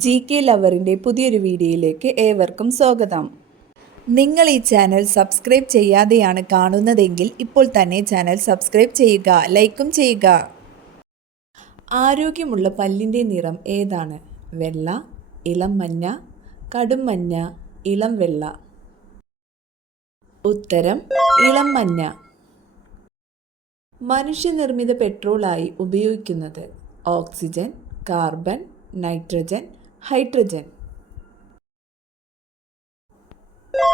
GK ലവറിൻ്റെ പുതിയൊരു വീഡിയോയിലേക്ക് ഏവർക്കും സ്വാഗതം. നിങ്ങൾ ഈ ചാനൽ സബ്സ്ക്രൈബ് ചെയ്യാതെയാണ് കാണുന്നതെങ്കിൽ ഇപ്പോൾ തന്നെ ചാനൽ സബ്സ്ക്രൈബ് ചെയ്യുക, ലൈക്കും ചെയ്യുക. ആരോഗ്യമുള്ള പല്ലിൻ്റെ നിറം ഏതാണ്? വെള്ള, ഇളം മഞ്ഞ, കടും മഞ്ഞ, ഇളം വെള്ള. ഉത്തരം ഇളം മഞ്ഞ. മനുഷ്യനിർമ്മിത പെട്രോളായി ഉപയോഗിക്കുന്നത് ഓക്സിജൻ, കാർബൺ, നൈട്രജൻ, ഹൈഡ്രജൻ.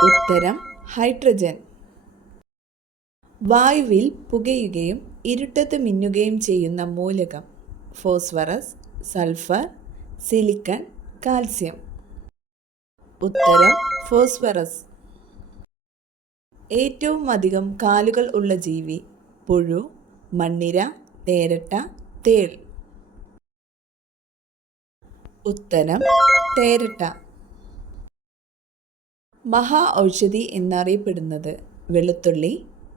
ഉത്തരം ഹൈഡ്രജൻ. വായുവിൽ പുകയുകയും ഇരുട്ടത്ത് മിന്നുകയും ചെയ്യുന്ന മൂലകം ഫോസ്ഫറസ്, സൾഫർ, സിലിക്കൺ, കാൽസ്യം. ഉത്തരം ഫോസ്ഫറസ്. ഏറ്റവും അധികം കാലുകൾ ഉള്ള ജീവി പുഴു, മണ്ണിര, തേരട്ട, തേൾ. ഉത്തരം തേരട്ട. മഹാ ഔഷധി എന്നറിയപ്പെടുന്നത് വെളുത്തുള്ളി,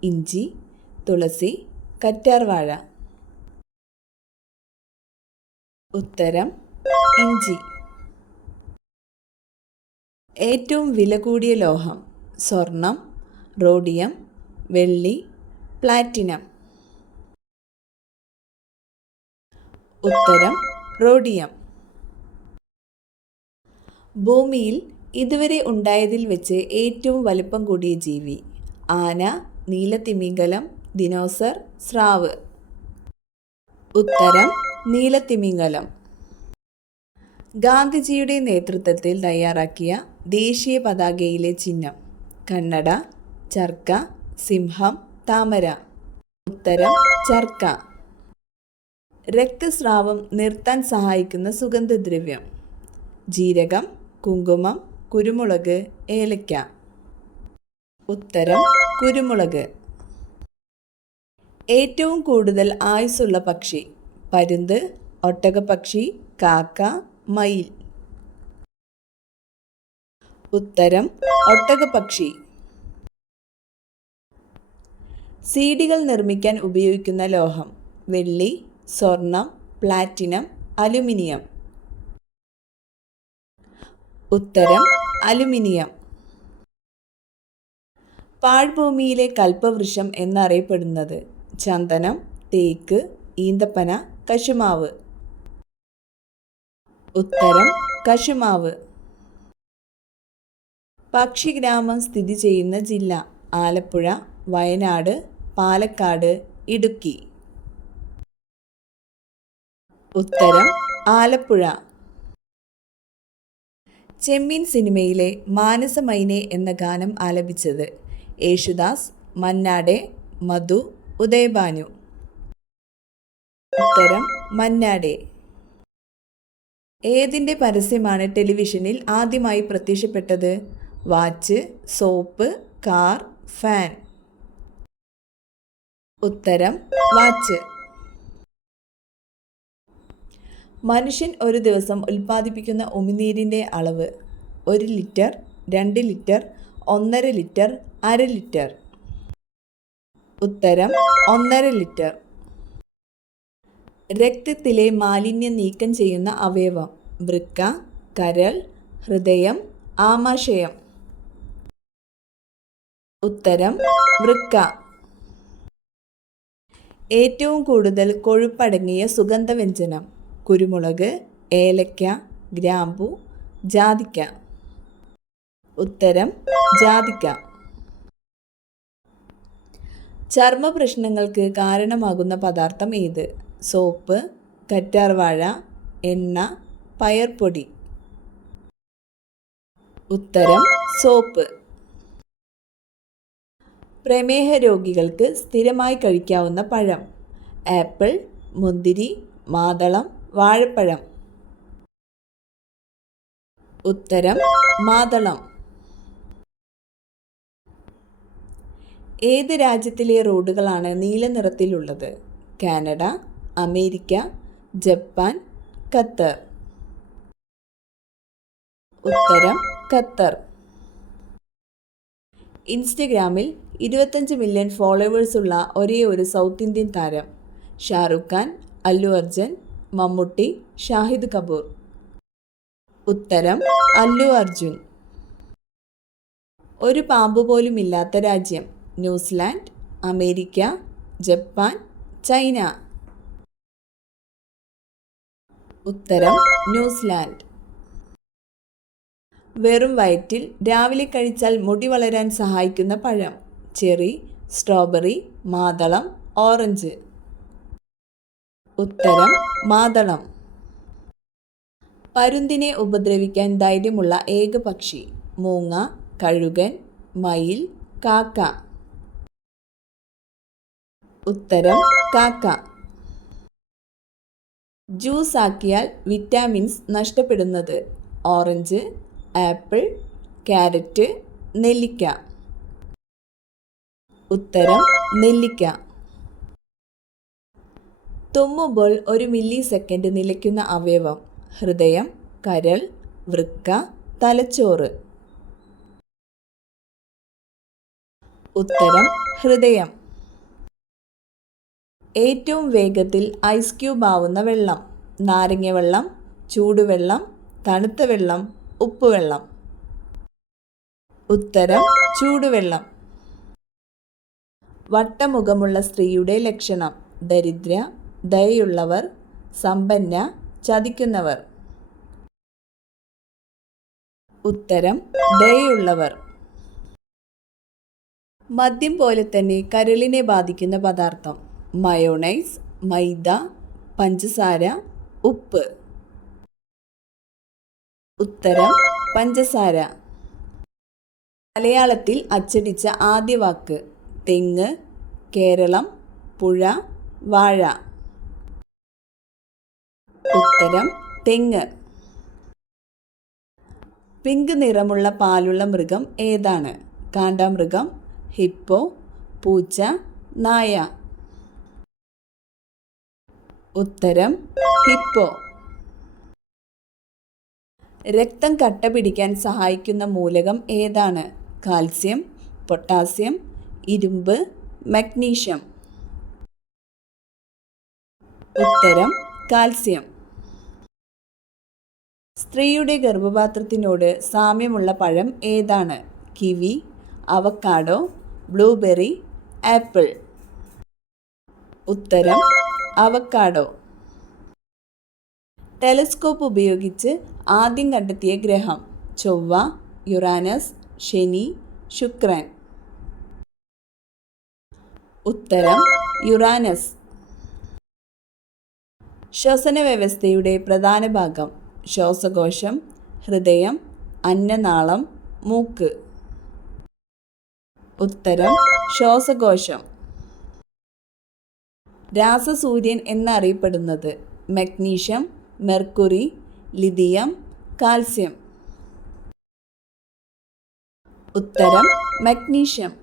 ഇഞ്ചി, തുളസി, കറ്റാർവാഴ. ഉത്തരം ഇഞ്ചി. ഏറ്റവും വില കൂടിയ ലോഹം സ്വർണം, റോഡിയം, വെള്ളി, പ്ലാറ്റിനം. ഉത്തരം റോഡിയം. ഭൂമിയിൽ ഇതുവരെ ഉണ്ടായതിൽ വെച്ച് ഏറ്റവും വലിപ്പം കൂടിയ ജീവി ആന, നീലത്തിമിംഗലം, ദിനോസർ, സ്രാവ്. ഉത്തരം നീലത്തിമിംഗലം. ഗാന്ധിജിയുടെ നേതൃത്വത്തിൽ തയ്യാറാക്കിയ ദേശീയ പതാകയിലെ ചിഹ്നം കണ്ണട, ചർക്ക, സിംഹം, താമര. ഉത്തരം ചർക്ക. രക്തസ്രാവം നിർത്താൻ സഹായിക്കുന്ന സുഗന്ധദ്രവ്യം ജീരകം, കുങ്കുമം, കുരുമുളക്, ഏലക്ക. ഉത്തരം കുരുമുളക്. ഏറ്റവും കൂടുതൽ ആയുസ്സുള്ള പക്ഷി പരുന്ത്, ഒട്ടകപ്പക്ഷി, കാക്ക, മയിൽ. ഉത്തരം ഒട്ടകപ്പക്ഷി. സീഡികൾ നിർമ്മിക്കാൻ ഉപയോഗിക്കുന്ന ലോഹം വെള്ളി, സ്വർണം, പ്ലാറ്റിനം, അലുമിനിയം. ഉത്തരം അലുമിനിയം. പാഴ്ഭൂമിയിലെ കൽപ്പവൃക്ഷം എന്നറിയപ്പെടുന്നത് ചന്ദനം, തേക്ക്, ഈന്തപ്പന, കശുമാവ്. ഉത്തരം കശുമാവ്. പക്ഷിഗ്രാമം സ്ഥിതി ചെയ്യുന്ന ജില്ല ആലപ്പുഴ, വയനാട്, പാലക്കാട്, ഇടുക്കി. ഉത്തരം ആലപ്പുഴ. ചെമ്മീൻ സിനിമയിലെ മാനസമൈനെ എന്ന ഗാനം ആലപിച്ചത് യേശുദാസ്, മന്നാടെ, മധു, ഉദയഭാനു. ഉത്തരം മന്നാടെ. ഏതിൻ്റെ പരസ്യമാണ് ടെലിവിഷനിൽ ആദ്യമായി പ്രത്യക്ഷപ്പെട്ടത്? Watch, soap, car, fan. ഉത്തരം വാച്ച്. മനുഷ്യൻ ഒരു ദിവസം ഉൽപ്പാദിപ്പിക്കുന്ന ഉമിനീരിൻ്റെ അളവ് 1 ലിറ്റർ, 2 ലിറ്റർ, 1.5 ലിറ്റർ, അര ലിറ്റർ. ഉത്തരം 1.5 ലിറ്റർ. രക്തത്തിലെ മാലിന്യം നീക്കം ചെയ്യുന്ന അവയവം വൃക്ക, കരൾ, ഹൃദയം, ആമാശയം. ഉത്തരം വൃക്ക. ഏറ്റവും കൂടുതൽ കൊഴുപ്പടങ്ങിയ സുഗന്ധവ്യഞ്ജനം കുരുമുളക്, ഏലക്ക, ഗ്രാമ്പു, ജാതിക്ക. ഉത്തരം ജാതിക്ക. ചർമ്മ പ്രശ്നങ്ങൾക്ക് കാരണമാകുന്ന പദാർത്ഥം ഏത്? സോപ്പ്, കറ്റാർവാഴ, എണ്ണ, പയർപ്പൊടി. ഉത്തരം സോപ്പ്. പ്രമേഹ രോഗികൾക്ക് സ്ഥിരമായി കഴിക്കാവുന്ന പഴം ആപ്പിൾ, മുന്തിരി, മാതളം, വാഴപ്പഴം. ഉത്തരം മാതളം. ഏത് രാജ്യത്തിലെ റോഡുകളാണ് നീല നിറത്തിലുള്ളത്? Canada, America, Japan, Qatar. ഉത്തരം ഖത്തർ. ഇൻസ്റ്റഗ്രാമിൽ 25 മില്യൺ ഫോളോവേഴ്സുള്ള ഒരേയൊരു സൗത്ത് ഇന്ത്യൻ താരം ഷാറുഖ് ഖാൻ, അല്ലു അർജുൻ, മമ്മൂട്ടി, ഷാഹിദ് കപൂർ. ഉത്തരം അല്ലു അർജുൻ. ഒരു പാമ്പ് പോലും ഇല്ലാത്ത രാജ്യം. New Zealand, America, Japan, China. ഉത്തരം ന്യൂസിലാൻഡ്. വെറും വയറ്റിൽ രാവിലെ കഴിച്ചാൽ മുടി വളരാൻ സഹായിക്കുന്ന പഴം. ചെറി, സ്ട്രോബെറി, മാതളം, ഓറഞ്ച്. ഉത്തരം മാതളം. പരുന്തിനെ ഉപദ്രവിക്കാൻ ധൈര്യമുള്ള ഏക പക്ഷി. മൂങ്ങ, കഴുകൻ, മയിൽ, കാക്ക. ഉത്തരം കാക്ക. ജ്യൂസ് ആക്കിയാൽ വിറ്റാമിൻസ് നഷ്ടപ്പെടുന്നത്. ഓറഞ്ച്, ആപ്പിൾ, ക്യാരറ്റ്, നെല്ലിക്ക. ഉത്തരം നെല്ലിക്ക. തുമ്മുമ്പോൾ 1 മില്ലി സെക്കൻഡ് നിലയ്ക്കുന്ന അവയവം. ഹൃദയം, കരൾ, വൃക്ക, തലച്ചോറ്. ഉത്തരം ഹൃദയം. ഏറ്റവും വേഗത്തിൽ ഐസ് ക്യൂബ് ആവുന്ന വെള്ളം. നാരങ്ങ വെള്ളം, ചൂടുവെള്ളം, തണുത്ത വെള്ളം, ഉപ്പുവെള്ളം. ഉത്തരം ചൂടുവെള്ളം. വട്ടമുഖമുള്ള സ്ത്രീയുടെ ലക്ഷണം. ദരിദ്ര, ദയയുള്ളവർ, സമ്പന്ന, ചതിക്കുന്നവർ. ഉത്തരം ദയയുള്ളവർ. മദ്യം പോലെ തന്നെ കരളിനെ ബാധിക്കുന്ന പദാർത്ഥം. മയോണൈസ്, മൈദ, പഞ്ചസാര, ഉപ്പ്. ഉത്തരം പഞ്ചസാര. മലയാളത്തിൽ അച്ചടിച്ച ആദ്യ വാക്ക്. തെങ്ങ്, കേരളം, പുഴ, വാഴ. ഉത്തരം തെങ്ങ്. പിങ്ക് നിറമുള്ള പാലുള്ള മൃഗം ഏതാണ്? കാണ്ടാമൃഗം, ഹിപ്പോ, പൂച്ച, നായ. ഉത്തരം ഹിപ്പോ. രക്തം കട്ട പിടിക്കാൻ സഹായിക്കുന്ന മൂലകം ഏതാണ്? കാൽസ്യം, പൊട്ടാസ്യം, ഇരുമ്പ്, മഗ്നീഷ്യം. ഉത്തരം കാൽസ്യം. സ്ത്രീയുടെ ഗർഭപാത്രത്തിനോട് സാമ്യമുള്ള പഴം ഏതാണ്? Kiwi, avocado, blueberry, apple. ഉത്തരം അവക്കാഡോ. ടെലസ്കോപ്പ് ഉപയോഗിച്ച് ആദ്യം കണ്ടെത്തിയ ഗ്രഹം. ചൊവ്വ, യുറാനസ്, ശനി, ശുക്രൻ. ഉത്തരം യുറാനസ്. ശ്വസന വ്യവസ്ഥയുടെ പ്രധാന ഭാഗം. ശ്വാസകോശം, ഹൃദയം, അന്നനാളം, മൂക്ക്. ഉത്തരം ശ്വാസകോശം. രാസസൂര്യൻ എന്നറിയപ്പെടുന്നത്. Magnesium, mercury, lithium, calcium. ഉത്തരം മഗ്നീഷ്യം.